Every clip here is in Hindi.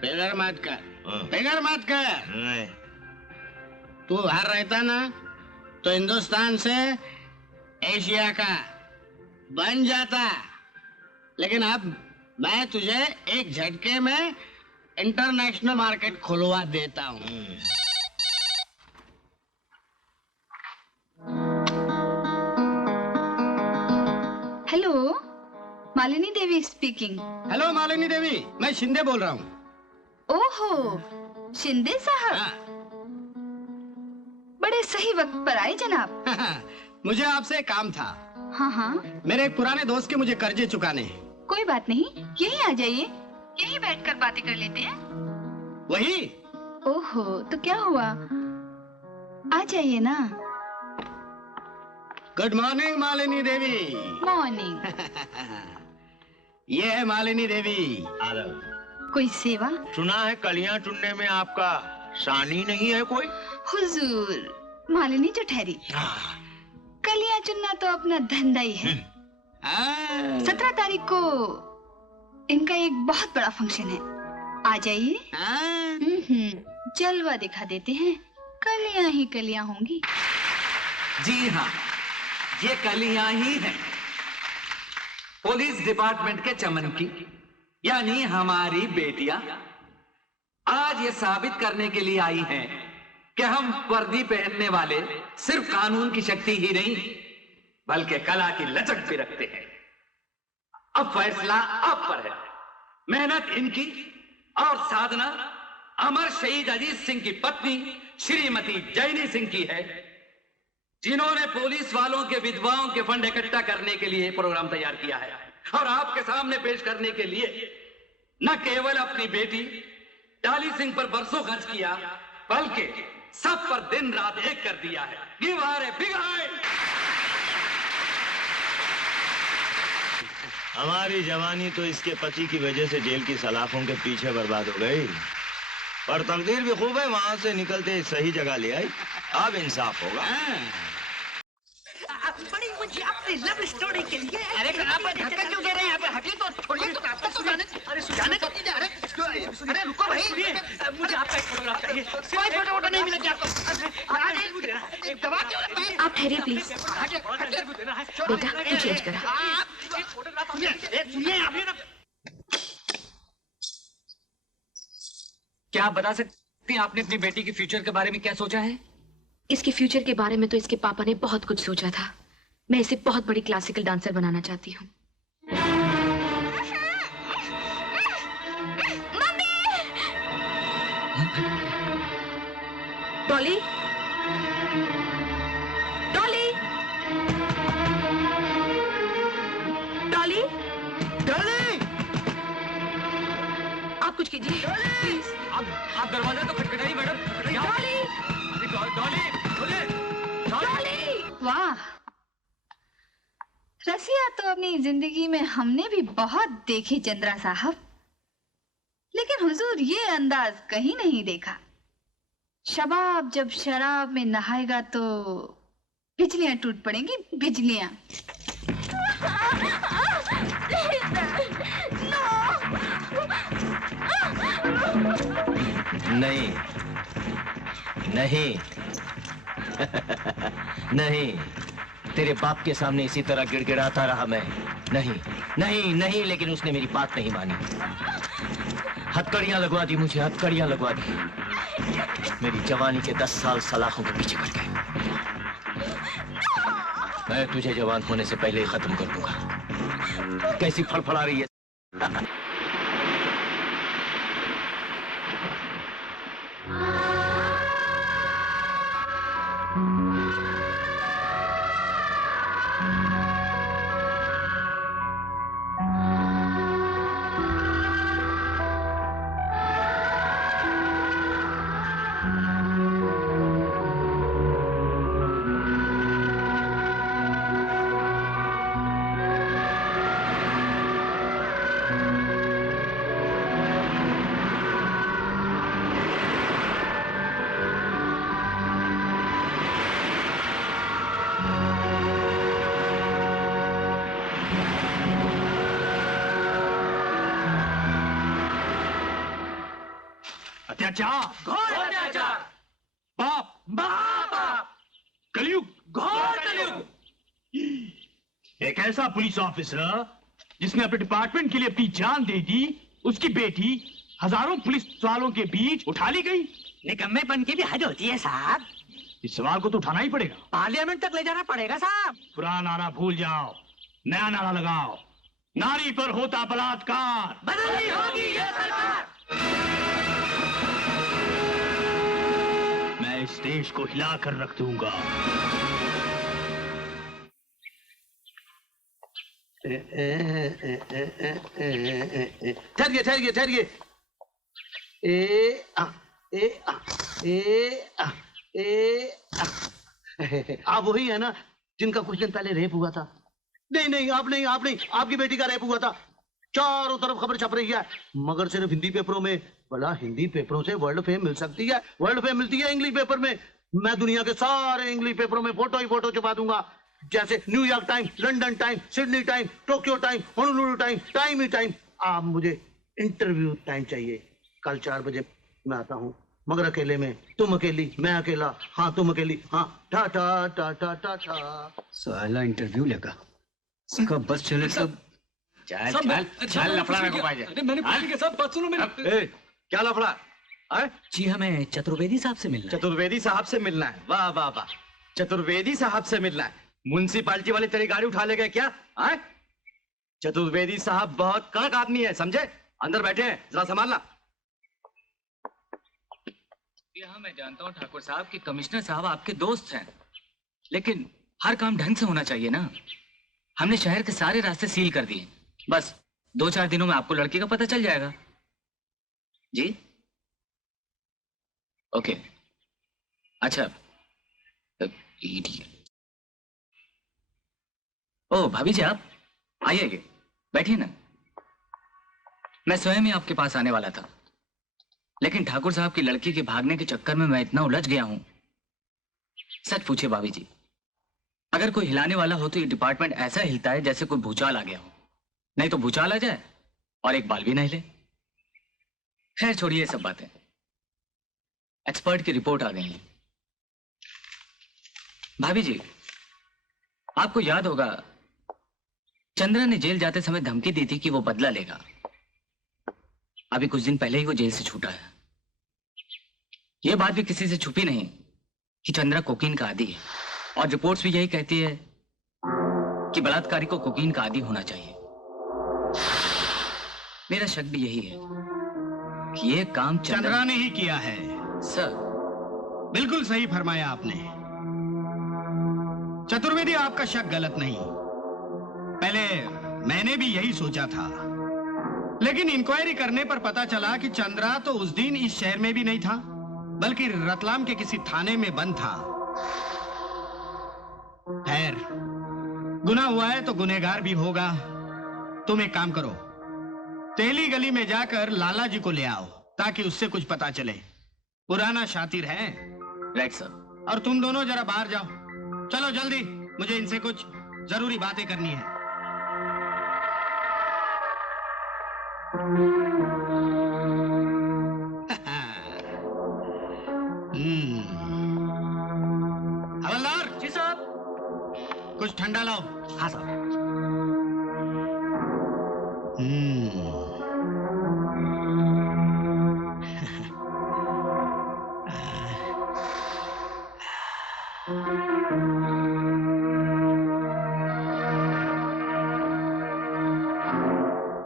फिकर मत कर, फिकर मत कर। नहीं। तू बाहर रहता ना तो हिंदुस्तान से एशिया का बन जाता, लेकिन अब मैं तुझे एक झटके में इंटरनेशनल मार्केट खुलवा देता हूँ। हेलो, मालिनी देवी स्पीकिंग। हेलो मालिनी देवी, मैं शिंदे बोल रहा हूँ। ओहो, शिंदे साहब। हाँ। बड़े सही वक्त पर आए जनाब। मुझे आपसे काम था। हाँ हाँ। मेरे एक पुराने दोस्त के मुझे कर्जे चुकाने हैं। कोई बात नहीं, यहीं आ जाइए, यहीं बैठकर बातें कर लेते हैं। वही? ओहो, तो क्या हुआ, आ जाइए ना। गुड मॉर्निंग मालिनी देवी। मॉर्निंग। ये है मालिनी देवी। कोई सेवा? सुना है कलियां चुनने में आपका शानी नहीं है कोई? हुजूर, मालिनी जो ठहरी, कलियां चुनना तो अपना धंधा ही है। 17 तारीख को इनका एक बहुत बड़ा फंक्शन है, आ जाइए। जलवा दिखा देते हैं, कलियां ही कलियां होंगी। जी हाँ, ये कलियां ही हैं। पुलिस डिपार्टमेंट के चमन की, यानी हमारी बेटियां आज ये साबित करने के लिए आई हैं कि हम वर्दी पहनने वाले सिर्फ कानून की शक्ति ही नहीं बल्कि कला की लचक भी रखते हैं। अब फैसला आप पर है। मेहनत इनकी और साधना अमर शहीद अजीत सिंह की पत्नी श्रीमती जैनी सिंह की है, जिन्होंने पुलिस वालों के विधवाओं के फंड इकट्ठा करने के लिए प्रोग्राम तैयार किया है और आपके सामने पेश करने के लिए न केवल अपनी बेटी डाली सिंह पर बरसों खर्च किया बल्कि सब पर दिन रात एक कर दिया है। Give her a big hand. हमारी जवानी तो इसके पति की वजह से जेल की सलाखों के पीछे बर्बाद हो गई, पर तकदीर भी खूब है, वहां से निकलते सही जगह ले आई। अब इंसाफ होगा। बड़ी मुझे अपनी लव स्टोरी के लिए। अरे आप धक्का क्यों दे रहे हैं? आप हटिए तो छोड़िए तो आपका सुनाने। अरे सुनाने को अरे रुको भाई, मुझे आपका एक फोटोग्राफ चाहिए। कोई फोटो नहीं मिलेगी आपको। एक दवा आप ठहरिए प्लीज। बेटा तू चेंज करा। सुनिए आप, क्या आप बता सकती हैं आपने अपनी बेटी के फ्यूचर के बारे में क्या सोचा है? इसके फ्यूचर के बारे में तो इसके पापा ने बहुत कुछ सोचा था। मैं इसे बहुत बड़ी क्लासिकल डांसर बनाना चाहती हूँ। डॉली, डॉली, डॉली, डॉली, आप कुछ कीजिए प्लीज। आप दरवाजा तो खटखटाइए मैडम। डॉली, डॉली, बोले डॉली। वाह, रसिया तो अपनी जिंदगी में हमने भी बहुत देखी चंद्रा साहब, लेकिन हुजूर ये अंदाज कहीं नहीं देखा। शबाब जब शराब में नहाएगा तो बिजलियां टूट पड़ेंगी, बिजलियां। नहीं नहीं नहीं, तेरे बाप के सामने इसी तरह गिड़गिड़ाता रहा मैं। नहीं नहीं नहीं, लेकिन उसने मेरी बात नहीं मानी। हथकड़ियां लगवा दी मुझे, हथकड़ियां लगवा दी। मेरी जवानी के 10 साल सलाखों के पीछे पड़ गए। मैं तुझे जवान होने से पहले ही खत्म कर दूंगा। कैसी फड़फड़ा रही है। अत्याचार, घोर अत्याचार, पाप, महापाप, कलयुग, घोर कलयुग। एक ऐसा पुलिस ऑफिसर जिसने अपने डिपार्टमेंट के लिए अपनी जान दे दी, उसकी बेटी हजारों पुलिस वालों के बीच उठा ली गई। निकम्मेपन की भी हद होती है साहब। इस सवाल को तो उठाना ही पड़ेगा। पार्लियामेंट तक ले जाना पड़ेगा साहब। पुराना नारा भूल जाओ, नया नारा लगाओ। नारी पर होता बलात्कार, बदलनी होगी ये सरकार। मैं इस देश को हिला कर रख दूंगा। ठहरिए। आप वही है ना जिनका कुछ दिन पहले रेप हुआ था? नहीं, आप नहीं, आपकी बेटी का रेप हुआ था। चारों तरफ खबर छप रही है, मगर सिर्फ हिंदी पेपरों में। भला हिंदी पेपरों से वर्ल्ड फेम मिल सकती है? वर्ल्ड फेम मिलती है इंग्लिश पेपर में। मैं दुनिया के सारे इंग्लिश पेपरों में फोटो ही फोटो छपा दूंगा, जैसे New York time, London time, Sydney time, Tokyo time, Honolulu time, time ही टाइम। आप मुझे इंटरव्यू टाइम चाहिए। कल 4 बजे मैं आता हूँ, मगर अकेले में। तुम अकेली, मैं अकेला। हाँ, तुम अकेली। हाँ, टा टा टा टा टा टा। साला इंटरव्यू लेगा, कब बस चले सब। चल लफड़ा मेरे को पाहिजे। अरे मैंने बोली कि सब बात सुनो मेरी। क्या लफड़ा? जी हमें चतुर्वेदी साहब से मिलना है। चतुर्वेदी साहब से मिलना है? वाह वाह वाह, चतुर्वेदी साहब से मिलना है। म्युनिसिपालिटी वाले तेरी गाड़ी उठा ले गए क्या? चतुर्वेदी साहब बहुत कड़क आदमी है, समझे? अंदर बैठे हैं, जरा संभालना। हाँ, मैं जानता हूँ ठाकुर साहब कि कमिश्नर साहब आपके दोस्त हैं, लेकिन हर काम ढंग से होना चाहिए ना। हमने शहर के सारे रास्ते सील कर दिए। बस 2-4 दिनों में आपको लड़की का पता चल जाएगा। जी ओके, अच्छा। ओ भाभी जी, आप आइए, बैठिए ना। मैं स्वयं ही आपके पास आने वाला था, लेकिन ठाकुर साहब की लड़की के भागने के चक्कर में मैं इतना उलझ गया हूं। सच पूछे भाभी जी, अगर कोई हिलाने वाला हो तो ये डिपार्टमेंट ऐसा हिलता है जैसे कोई भूचाल आ गया हो। नहीं तो भूचाल आ जाए और एक बाल भी नहीं हिले। खैर छोड़िए ये सब बातें। एक्सपर्ट की रिपोर्ट आ गई है। भाभी जी, आपको याद होगा चंद्रा ने जेल जाते समय धमकी दी थी कि वो बदला लेगा। अभी कुछ दिन पहले ही वो जेल से छूटा है। यह बात भी किसी से छुपी नहीं कि चंद्रा कोकीन का आदी है, और रिपोर्ट्स भी यही कहती है कि बलात्कारी को कोकीन का आदी होना चाहिए। मेरा शक भी यही है कि ये काम चंद्रा ने ही किया है। सर, बिल्कुल सही फरमाया आपने। चतुर्वेदी, आपका शक गलत नहीं। पहले मैंने भी यही सोचा था, लेकिन इंक्वायरी करने पर पता चला कि चंद्रा तो उस दिन इस शहर में भी नहीं था, बल्कि रतलाम के किसी थाने में बंद था। खैर, गुनाह हुआ है तो गुनहगार भी होगा। तुम एक काम करो, तेली गली में जाकर लाला जी को ले आओ, ताकि उससे कुछ पता चले। पुराना शातिर है। Right sir. और तुम दोनों जरा बाहर जाओ। चलो जल्दी, मुझे इनसे कुछ जरूरी बातें करनी है। हवलदार जी साहब। कुछ ठंडा लाओ। हाँ साहब।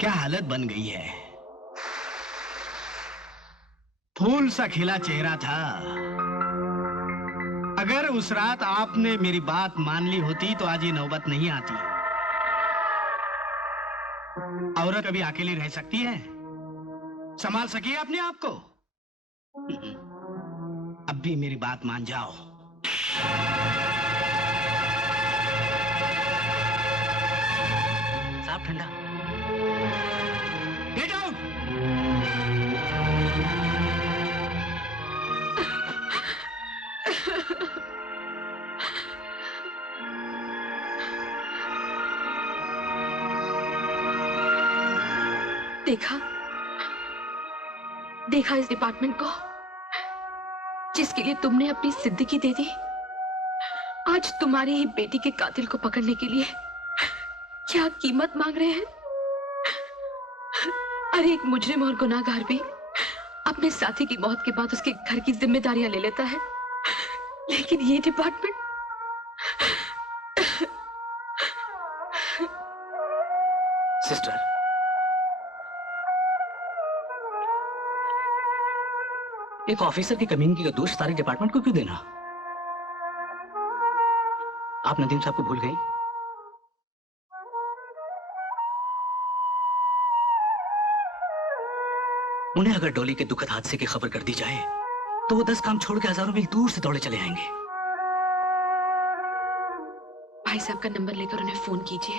क्या हालत बन गई है। फूल सा खिला चेहरा था। अगर उस रात आपने मेरी बात मान ली होती तो आज ये नौबत नहीं आती। औरत कभी अकेली रह सकती है? संभाल सकी है अपने आप को? अब भी मेरी बात मान जाओ। साहब ठंडा। Get out. देखा इस डिपार्टमेंट को? जिसके लिए तुमने अपनी जिंदगी दे दी, आज तुम्हारी ही बेटी के कातिल को पकड़ने के लिए क्या कीमत मांग रहे हैं? अरे एक मुजरिम और गुनाहगार भी अपने साथी की मौत के बाद उसके घर की जिम्मेदारियां ले लेता है, लेकिन ये डिपार्टमेंट सिस्टर, एक ऑफिसर की कमीनगी का दोष सारे डिपार्टमेंट को क्यों देना? आप नदीम साहब को भूल गई? उन्हें अगर डॉली के दुखद हादसे की खबर कर दी जाए तो वो 10 काम छोड़ के हजारों मील दूर से दौड़े चले आएंगे। भाई साहब का नंबर लेकर उन्हें फोन कीजिए।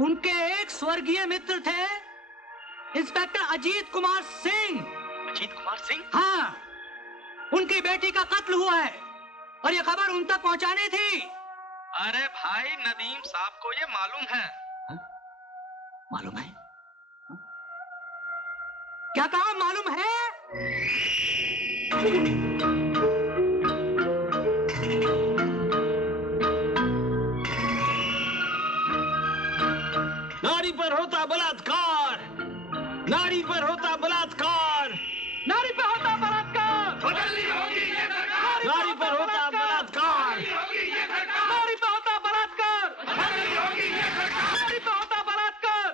उनके एक स्वर्गीय मित्र थे, इंस्पेक्टर अजीत कुमार सिंह। अजीत कुमार सिंह? हाँ, उनकी बेटी का कत्ल हुआ है और ये खबर उन तक पहुंचानी थी। अरे भाई, नदीम साहब को ये मालूम है। हा? मालूम है? हा? क्या कहा मालूम है? नारी पर होता बलात्कार, नारी पर होता बलात्कार, नारी पे होता बलात्कार, नारी पर होता बलात्कार, नारी पे होता बलात्कार, नारी पे होता बलात्कार,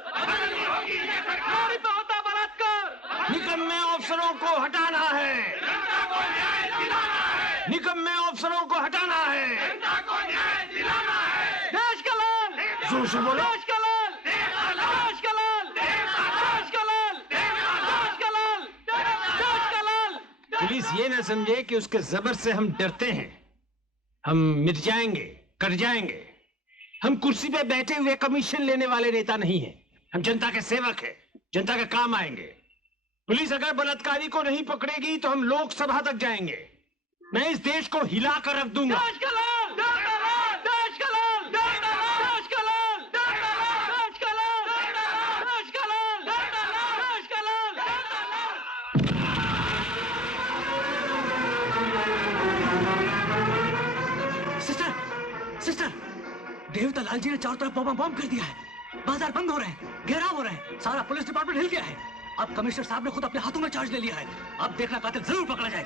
नारी पे होता बलात्कार। निकम्मे अफसरों को हटाना है, निकम्मे अफसरों को हटाना है। देश का लाल, जोर से बोलो। देश का लाल, देश का लाल, देश का लाल, देश का लाल, देश का लाल। पुलिस ये न समझे कि उसके जबर से हम डरते हैं। हम मिट जाएंगे, कट जाएंगे। हम कुर्सी पे बैठे हुए कमीशन लेने वाले नेता नहीं हैं। हम जनता के सेवक हैं, जनता के काम आएंगे। पुलिस अगर बलात्कारी को नहीं पकड़ेगी तो हम लोकसभा तक जाएंगे। मैं इस देश को हिला कर रख दूंगा। देश का लाल, देश का लाल, देश का लाल, देश का लाल, देश का लाल, देश का लाल, देश का लाल, देश का लाल। सिस्टर, सिस्टर, देवता लाल जी ने चारों तरफ बम कर दिया है। बाजार बंद हो रहे हैं, घेराव हो रहे हैं, सारा पुलिस डिपार्टमेंट हिल गया है। अब कमिश्नर साहब ने खुद अपने हाथों में चार्ज ले लिया है। अब देखना कातिल जरूर पकड़ा जाए।